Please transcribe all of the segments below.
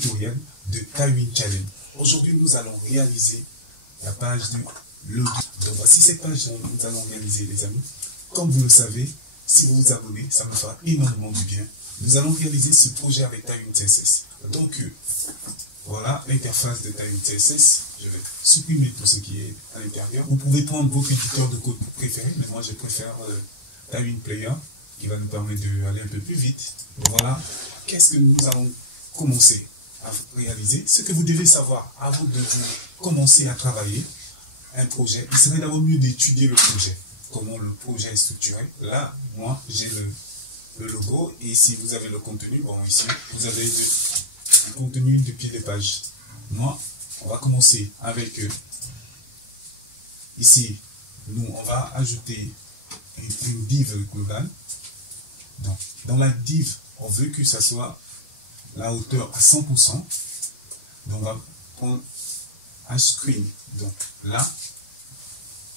tutoriel de Tailwind Challenge. Aujourd'hui, nous allons réaliser la page du logo. Donc voici cette page que nous allons réaliser, les amis. Comme vous le savez, si vous vous abonnez, ça me fera énormément du bien. Nous allons réaliser ce projet avec Tailwind CSS. Donc voilà l'interface de Tailwind CSS. Je vais supprimer tout ce qui est à l'intérieur. Vous pouvez prendre votre éditeur de code préféré, mais moi je préfère Tailwind Player qui va nous permettre d'aller un peu plus vite. Donc voilà, qu'est-ce que nous allons commencer à réaliser? Ce que vous devez savoir avant de vous commencer à travailler un projet, il serait d'abord mieux d'étudier le projet, comment le projet est structuré. Là, moi, j'ai le logo, et si vous avez le contenu, bon, ici, vous avez le contenu de pied de page. Moi, on va commencer avec ici, nous, on va ajouter une div globale. Donc, dans la div, on veut que ça soit la hauteur à 100%. Donc, on va prendre un screen. Donc, là,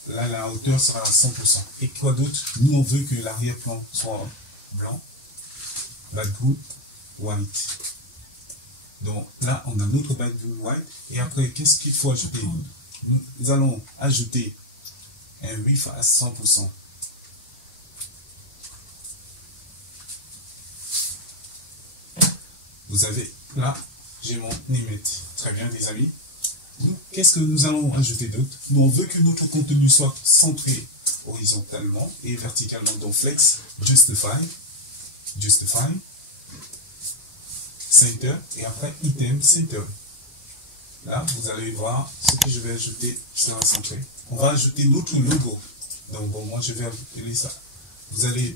la hauteur sera à 100%. Et quoi d'autre? Nous, on veut que l'arrière-plan soit blanc, background white. Donc, là, on a notre background white. Et après, qu'est-ce qu'il faut ajouter? Nous allons ajouter un width à 100%. Vous avez là, j'ai mon limite. Très bien, les amis. Qu'est-ce que nous allons ajouter d'autre? Nous, on veut que notre contenu soit centré horizontalement et verticalement. Donc, flex, justify, center, et après item center. Là, vous allez voir ce que je vais ajouter sera centré. On va ajouter notre logo. Donc, bon, moi, je vais appeler ça. Vous allez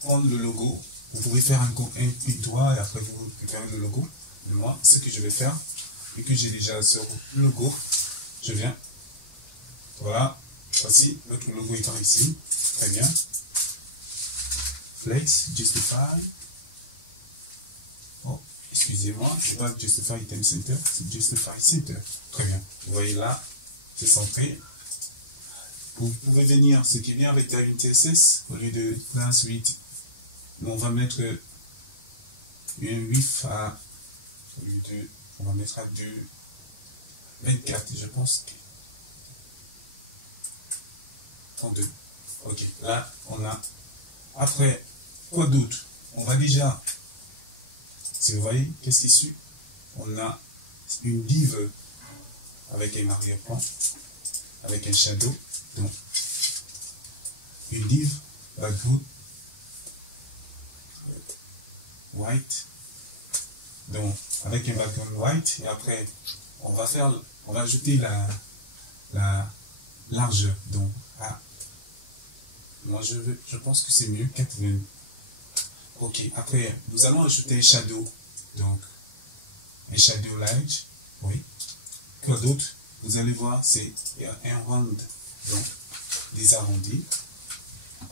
prendre le logo. Vous pouvez faire un clic droit et après vous récupérez le logo. Mais moi, ce que je vais faire, et que j'ai déjà sur le logo, je viens. Voilà. Voici, notre logo étant ici. Très bien. Flex, justify. Oh, excusez-moi, je pas justify item center, c'est justify center. Très bien. Vous voyez là, c'est centré. Vous pouvez venir, ce qui est bien avec Tailwind CSS, au lieu de class 8. On va mettre une width à, au lieu de, on va mettre à 24, je pense. 32. Ok, là, on a, après, quoi d'autre? On va déjà, si vous voyez, qu'est-ce qui suit? On a une div avec un arrière-plan, avec un shadow, donc, une div, background, white, donc avec un background white, et après on va ajouter la largeur. Donc moi je pense que c'est mieux 80. Ok, après nous allons ajouter un shadow, donc un shadow light. Oui, quoi d'autre? Vous allez voir, c'est un round, donc des arrondis.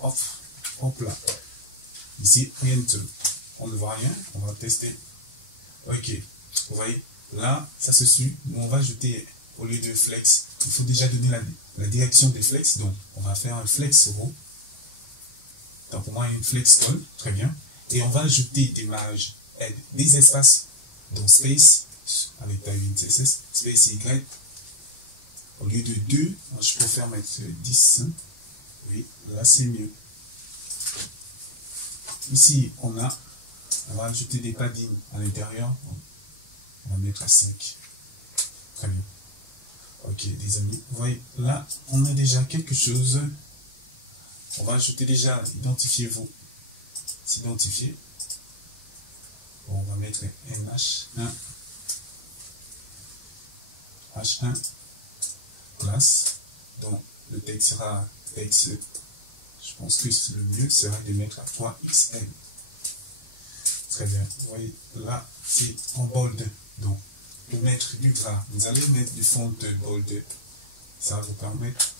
Hop là, ici rien de tout. On ne voit rien, on va tester. Ok, vous voyez, là, ça se suit. Nous, on va ajouter, au lieu de flex, il faut déjà donner la direction des flex. Donc, on va faire un flex row. Donc, pour moi, une flex call, très bien. Et on va ajouter des marges, des espaces, donc space, avec Tailwind CSS, space Y. Au lieu de 2, je préfère mettre 10. Oui, là, c'est mieux. Ici, on va ajouter des paddings à l'intérieur. On va mettre à 5. Très bien. Ok, les amis. Vous voyez, là, on a déjà quelque chose. On va ajouter déjà, identifiez-vous. S'identifier. Bon, on va mettre un H1. H1. Classe. Donc, le texte sera texte. Je pense que le mieux serait de mettre à 3XL. Très bien. Vous voyez, là, c'est en bold. Donc, le mettre du gras. Vous allez mettre du fond de bold. Ça va vous permettre.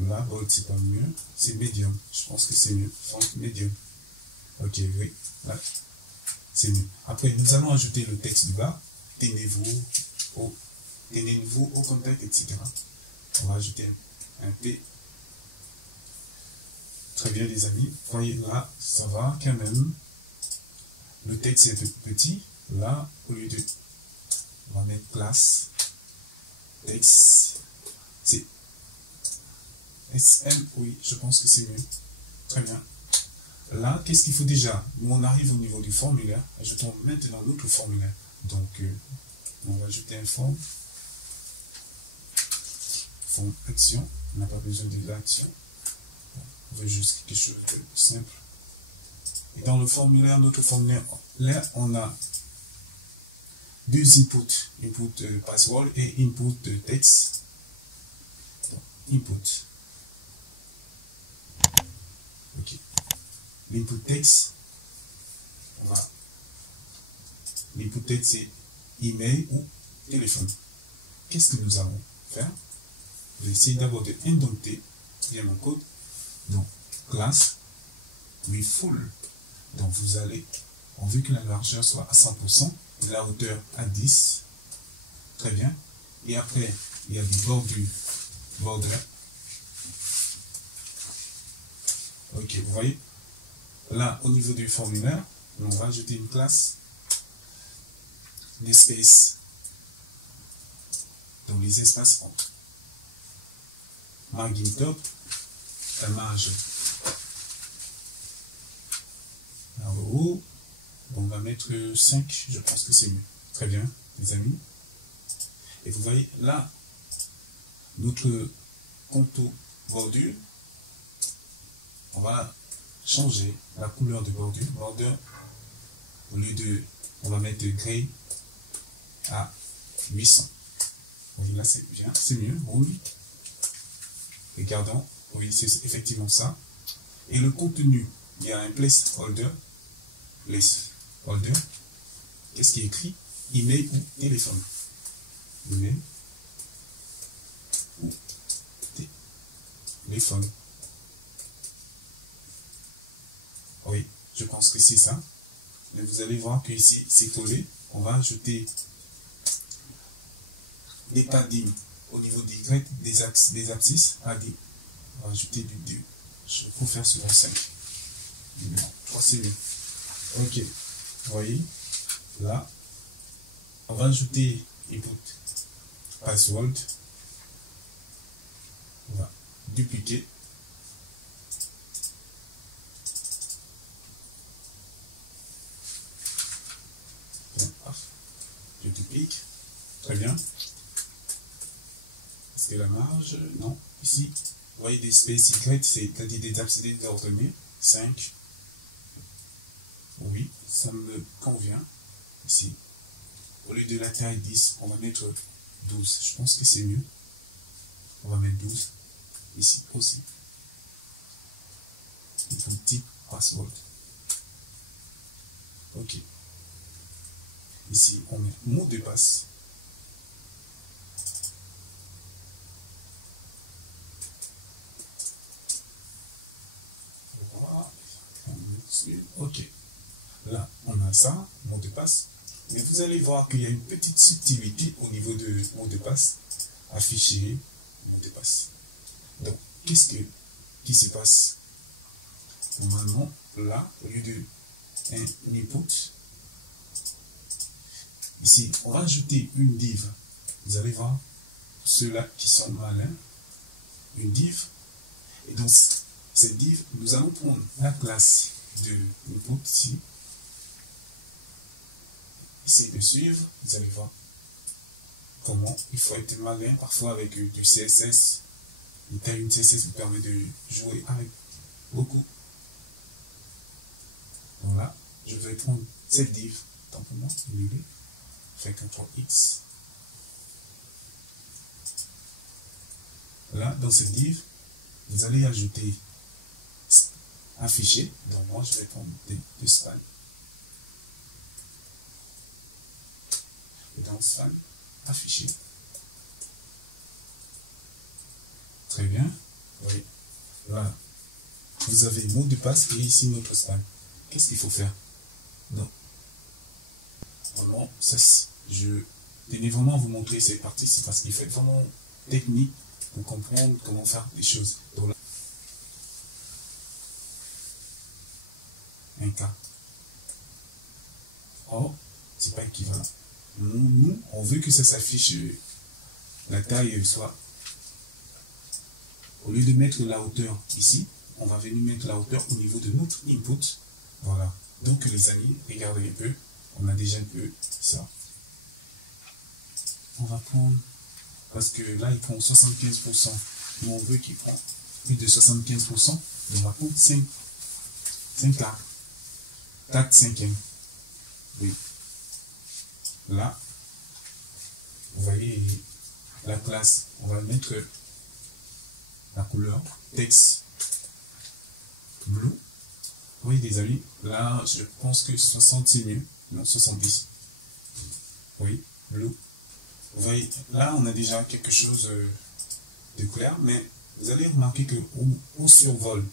Là, bold, c'est pas mieux. C'est medium. Je pense que c'est mieux. Font medium. Ok, oui. Là, c'est mieux. Après, nous allons ajouter le texte du bas. Tenez-vous au contact, etc. On va ajouter un P. Très bien, les amis. Vous voyez, là, ça va quand même. Le texte est petit. Là, au lieu de On va mettre classe, texte, c'est SM, oui, je pense que c'est mieux. Très bien. Là, qu'est-ce qu'il faut déjà? Nous, on arrive au niveau du formulaire. Ajoutons maintenant l'autre formulaire. Donc, on va ajouter un forme. Forme action. On n'a pas besoin de l'action. On veut juste quelque chose de simple. Et dans le formulaire, notre formulaire, là, on a deux inputs. Input password et input texte. Donc, input. Ok. L'input texte, l'input texte c'est email ou téléphone. Qu'est-ce que nous allons faire? Je vais essayer d'abord de indenter bien mon code. Donc, classe, oui, full. Donc, vous allez, on veut que la largeur soit à 100% et la hauteur à 10. Très bien. Et après, il y a du border. Ok, vous voyez? Là, au niveau du formulaire, on va ajouter une classe d'espace dans les espaces entre. Margin top, la marge en haut, on va mettre 5, je pense que c'est mieux. Très bien, les amis. Et vous voyez, là, notre contour bordure, on va changer la couleur de bordure. Bordure, au lieu de, on va mettre gray à 800. Oui, là c'est bien, c'est mieux. Oui. Regardons, oui, c'est effectivement ça. Et le contenu, il y a un placeholder. Placeholder. Qu'est-ce qui est écrit? Email ou téléphone. Email ou téléphone. Oui, je pense que c'est ça. Mais vous allez voir que ici, c'est collé. On va ajouter des paddings au niveau des Y, des abscisses, padding. On va ajouter du 2. Je peux faire sur 5. 3, c'est mieux. Ok. Vous voyez, là, on va ajouter input password. On va dupliquer. Je duplique. Très bien. Est-ce que la marge? Non. Ici, vous voyez des spaces Y, c'est-à-dire des abcès d'ordonnée. 5. Oui, ça me convient. Ici. Au lieu de la taille 10, on va mettre 12. Je pense que c'est mieux. On va mettre 12. Ici aussi. Un type password. Ok. Ici, on met mot de passe. Ok. Là, on a ça, mot de passe. Mais vous allez voir qu'il y a une petite subtilité au niveau de mot de passe. Afficher mot de passe. Donc, qu'est-ce qui se passe? Normalement, là, au lieu de un input, ici, on va ajouter une div. Vous allez voir, ceux-là qui sont malins, une div. Et dans cette div, nous allons prendre la classe de input ici. Essayez de suivre, vous allez voir comment il faut être malin. Parfois avec du CSS, une CSS vous permet de jouer avec beaucoup. Voilà, je vais prendre cette div, tant pour moi, fait CTRL-X. Là, dans cette div, vous allez ajouter un fichier. Donc moi, je vais prendre des span. Et dans span, afficher. Très bien. Oui. Voilà. Vous avez mot de passe et ici notre span. Qu'est-ce qu'il faut faire? Non. Vraiment, ça, je tenais vraiment à vous montrer cette partie, c'est parce qu'il faut être vraiment technique pour comprendre comment faire les choses. Donc là, un cas. Oh, c'est pas équivalent. Nous, on veut que ça s'affiche, la taille soit, au lieu de mettre la hauteur ici, on va venir mettre la hauteur au niveau de notre input. Voilà. Donc les amis, regardez un peu, on a déjà un peu ça. On va prendre, parce que là il prend 75%, nous on veut qu'il prenne plus de 75%, on va prendre 5 quarts, 4 cinquièmes. Oui. Là, vous voyez la classe, on va mettre la couleur texte bleu. Oui, les amis, là, je pense que 60 c'est mieux, non 70. Oui, bleu. Vous voyez, là, on a déjà quelque chose de clair, mais vous allez remarquer que au survol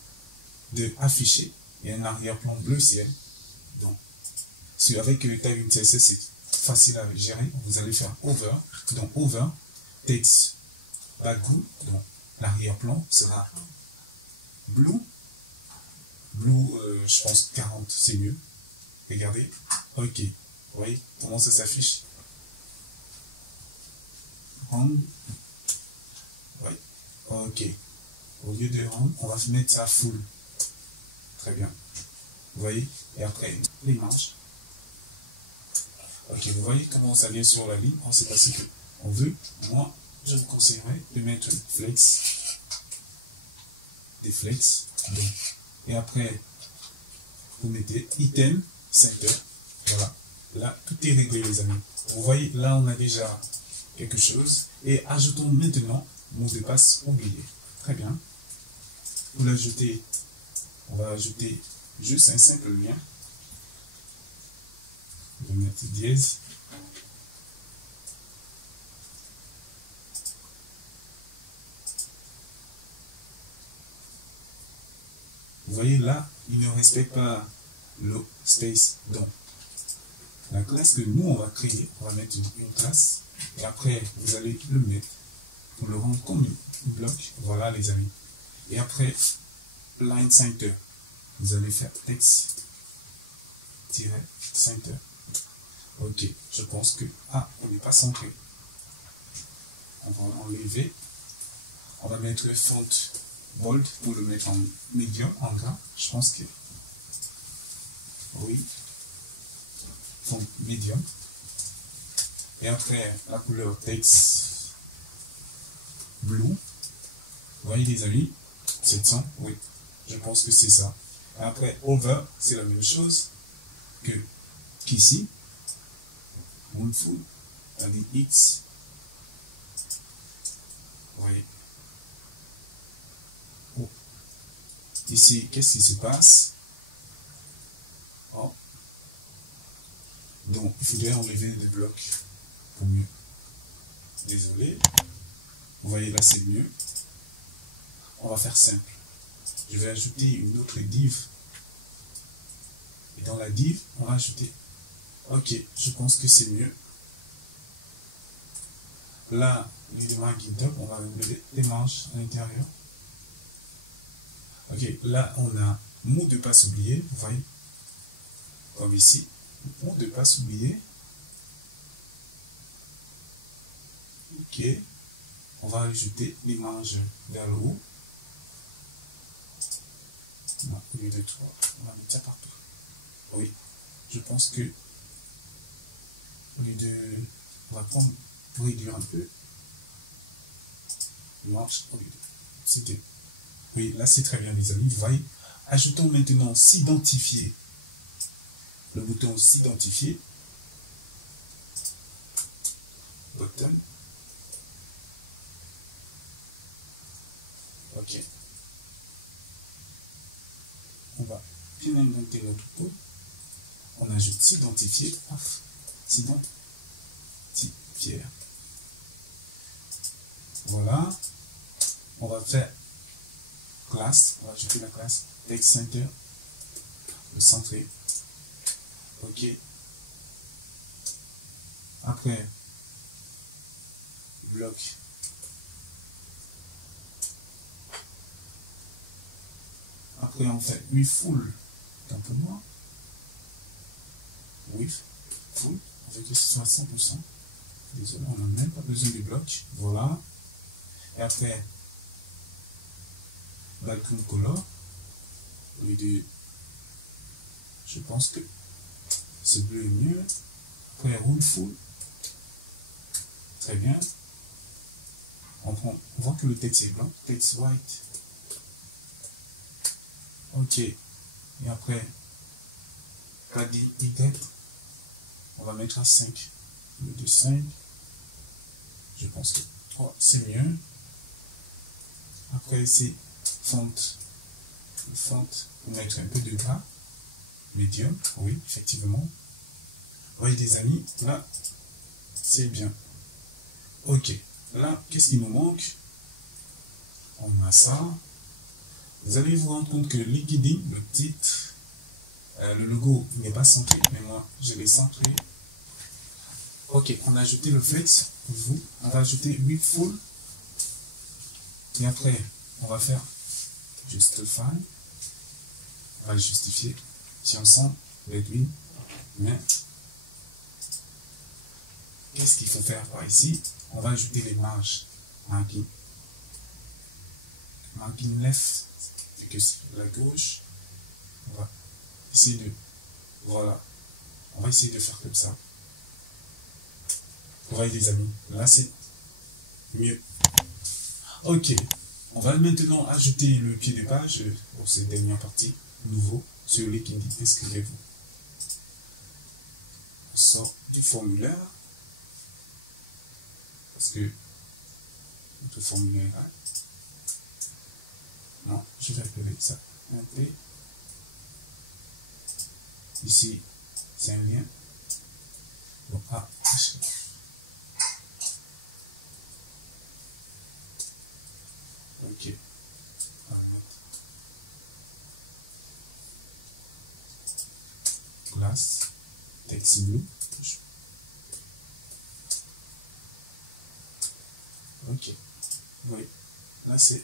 de afficher, il y a un arrière-plan bleu ciel. Donc, avec Tailwind CSS, c'est facile à gérer. Vous allez faire over. Donc, over, text, background. Donc, l'arrière-plan sera blue. Blue, je pense 40, c'est mieux. Regardez. OK. Vous voyez comment ça s'affiche? Round. Oui. OK. Au lieu de round, on va mettre ça full. Très bien. Vous voyez? Et après, les marges. Ok, vous voyez comment ça vient sur la ligne. C'est parce que on veut. Moi, je vous conseillerais de mettre flex. Des flex. Donc, et après, vous mettez item center. Voilà. Là, tout est réglé, les amis. Vous voyez, là, on a déjà quelque chose. Et ajoutons maintenant mot de passe oublié. Très bien. Pour l'ajouter, on va ajouter juste un simple lien. Je vais mettre dièse. Vous voyez là, il ne respecte pas le space. Donc, la classe que nous on va créer, on va mettre une classe. Et après, vous allez le mettre pour le rendre comme un bloc. Voilà les amis. Et après, line center. Vous allez faire text-center. Ok, je pense que... Ah, on n'est pas centré. On va enlever. On va mettre font bold pour le mettre en médium, en gras. Je pense que... Oui. Font médium. Et après, la couleur texte blue. Vous voyez les amis? 700, oui. Je pense que c'est ça. Et après, over, c'est la même chose que qu'ici. Moonful, avec X. Oui. Oh. Ici, qu'est-ce qui se passe? Oh. Donc, il faudrait enlever des blocs pour mieux. Désolé. Vous voyez là, c'est mieux. On va faire simple. Je vais ajouter une autre div. Et dans la div, on va ajouter. Ok, je pense que c'est mieux. Là, l'élément GitHub, on va enlever les manches à l'intérieur. Ok, là, on a mot de passe oublié. Vous voyez, comme ici, mot de passe oublié. Ok, on va ajouter les manches vers le haut. Non, au lieu de 3, on va mettre ça partout. Oui, je pense que au lieu de... On va prendre pour réduire un peu. Marche au lieu de... C'est 2. Oui, là c'est très bien les amis. Vous voyez, ajoutons maintenant s'identifier. Le bouton s'identifier. Button. Ok. On va bien inventer notre code. On ajoute s'identifier. S'identifier. Voilà. On va faire classe. On va ajouter la classe text center. Le centré. Ok. Après, bloc. Après, on fait with full. Tant pour moi. With full. On veut que ce soit à 100%. Désolé, on n'a même pas besoin du bloc. Voilà. Et après, background color. Au lieu de, je pense que ce bleu est mieux. Après, rule full. Très bien. On voit que le texte est blanc. Texte white. Ok. Et après, padding Y. On va mettre à 5. Le de 5. Je pense que 3, c'est mieux. Après, ici, font. Le font, pour mettre un peu de gras. Medium, oui, effectivement. Vous voyez, des amis, là, c'est bien. Ok. Là, qu'est-ce qui nous manque? On a ça. Vous allez vous rendre compte que Liquiding, le titre, le logo n'est pas centré, mais moi, je l'ai centré. Ok, on a ajouté le flex, vous, on va ajouter 8 full. Et après, on va faire justify. On va le justifier. Si on sent l'Edwin, mais qu'est-ce qu'il faut faire par ici? On va ajouter les marges. Margin left, c'est que c'est la gauche. On va essayer de, voilà, on va essayer de faire comme ça. Vous voyez les amis, là c'est mieux. Ok, on va maintenant ajouter le pied de page pour cette dernière partie, nouveau, sur LinkedIn, inscrivez-vous. On sort du formulaire, parce que notre formulaire, non, je vais appeler ça un P. Ici, c'est un lien. Donc, ok. On va mettre classe, texte blue. Ok. Oui. Là, c'est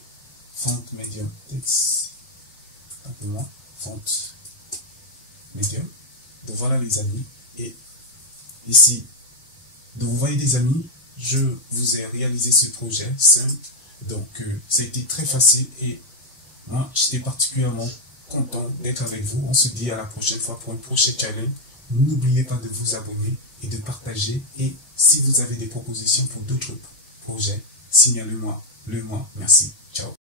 font medium texte. Simplement, font medium. Donc, voilà les amis. Et ici, donc vous voyez les amis, je vous ai réalisé ce projet simple. Donc, ça a été très facile et moi, j'étais particulièrement content d'être avec vous. On se dit à la prochaine fois pour un prochain challenge. N'oubliez pas de vous abonner et de partager. Et si vous avez des propositions pour d'autres projets, signalez-moi. Merci.